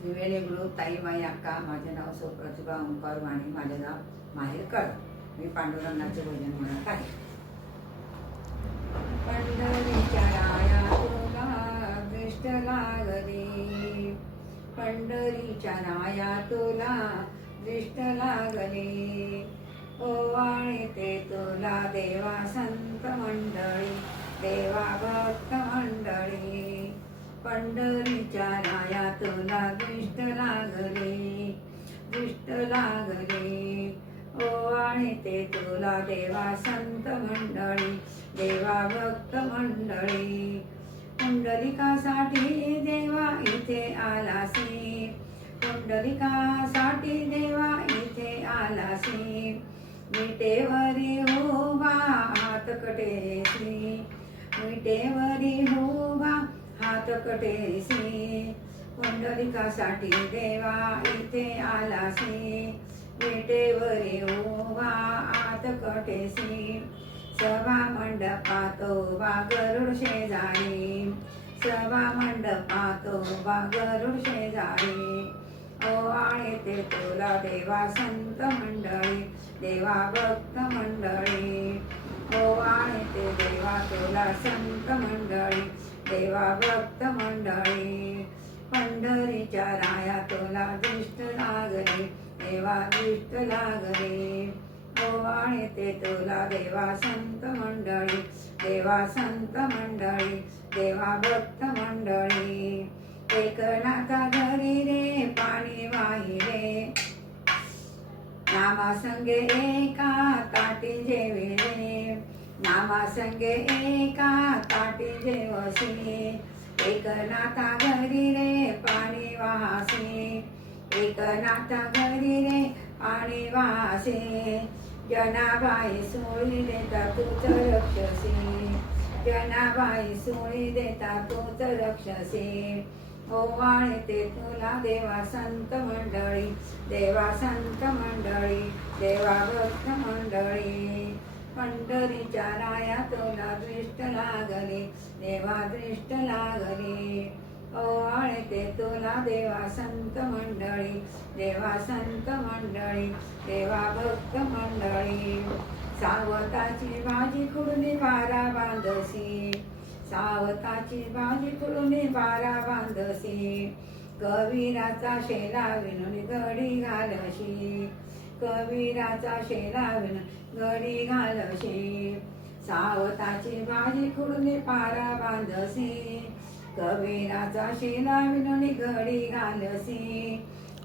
त्रिवेणी गुरु ताई माई अक्का, माझे नाव सौ प्रतिभा ओंकार वाणी, माझे नाव माहेर कळ. मी पांडुरंगाचे भजन म्हणत आहे. पंढरीच्या राया तुला दृष्ट लागली, पंढरीच्या राया तुला दृष्ट लागली. ओवाळते तुला देवा संत मंडळी, देवा भक्त मंडळी. पंढरीच्या राया तुला दृष्ट लागली, दृष्ट लागली. ओवाळते तुला देवा संत मंडळी, देवा भक्त मंडळी. पुंडलिकासाठी देवा इथे आलासी, पुंडलिकासाठी देवा इथे आलासी. विटेवरी उभा हात कटेसी, विटेवरी उभा हात कटेसी. पुंडलिकासाठी देवा इथे आलासी, विटेवरी उभा हात कटेसी. सभा मंडपात उभा गरुड शेजारी, सभा मंडपात उभा गरुड शेजारी. ओवाळते तुला देवा संत मंडळी, देवा भक्त मंडळी. ओवाळते देवा तुला संत मंडळी, देवा भक्त मंडळी. पंढरीच्या राया तुला दृष्ट लागली, देवा दृष्ट लागली. ओवाळते तुला देवा संत मंडळी, देवा संत मंडळी, देवा भक्त मंडळी. एकनाथा घरी रे पाणी वाहिले, नामासंगे एका ताटी जेविले, नामासंगे एका ताटी जेवसी. एकनाथा घरी रे पाणी वाहासे, एकनाथा घरी रे पाणी वाहासे. जनाबाई सोळी देता तूच रक्षसी, जनाबाई सोळी देता तूच रक्षसी. ओवाळते तुला देवा संत मंडळी, देवा संत मंडळी, देवा भक्त मंडळी. पंढरीच्या राया तुला दृष्ट लागली, देवा दृष्ट लागली. ओवाळते तुला देवा संत मंडळी, देवा संत मंडळी, देवा भक्त मंडळी. सावताची भाजी खुडून बारा बांधसी, सावताची भाजी खुडून बारा बांधसी. कबीराचा शेला विणून घडी घालशी, कबीराचा शेला विणून घडी घालशी. सावताची भाजी खुडून बारा बांधसी, कबीराचा शेला विणून घडी घालसी.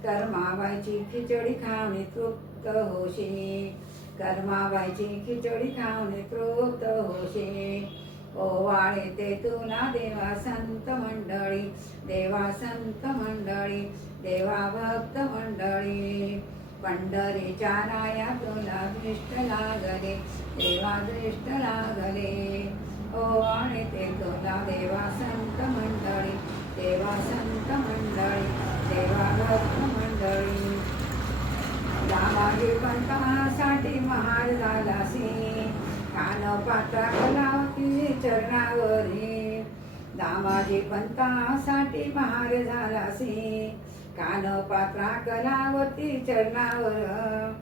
कर्माबाईची खिचडी खाऊन तृप्त होशी, कर्माबाईची खिचडी खाऊन तृप्त होशी. ओवाळते तुला देवा संत मंडळी, देवा संत मंडळी, देवा भक्त मंडळी. पंढरीच्या राया तुला दृष्ट लागले, देवा दृष्ट लागले. ओवाळते तुला देवा संत मंडळी, देवा संत मंडळी, देवा भक्त मंडळी. दामाजी पंथासाठी महार झालासी, कानपात्रा कलावती चरणावरी. दामाजी पंथासाठी महार झालासी, कानपात्रा कलावती चरणावर.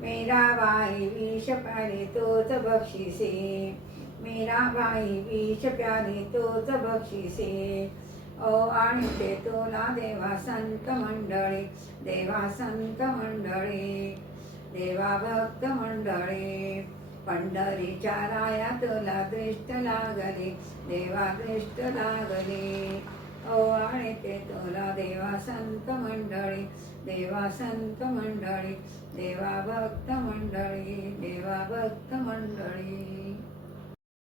मीराबाई विष प्याली तोच बक्षिसे, मीराबाई विष प्याली तोच बक्षिसे. ओवाळते तुला देवा संत मंडळी, देवा संत मंडळी, देवा भक्त मंडळी. पंढरीच्या राया तुला दृष्ट लागली, देवा दृष्ट लागली. ओवाळते तुला देवा संत मंडळी, देवा संत मंडळी, देवा भक्त मंडळी, देवा भक्त मंडळी.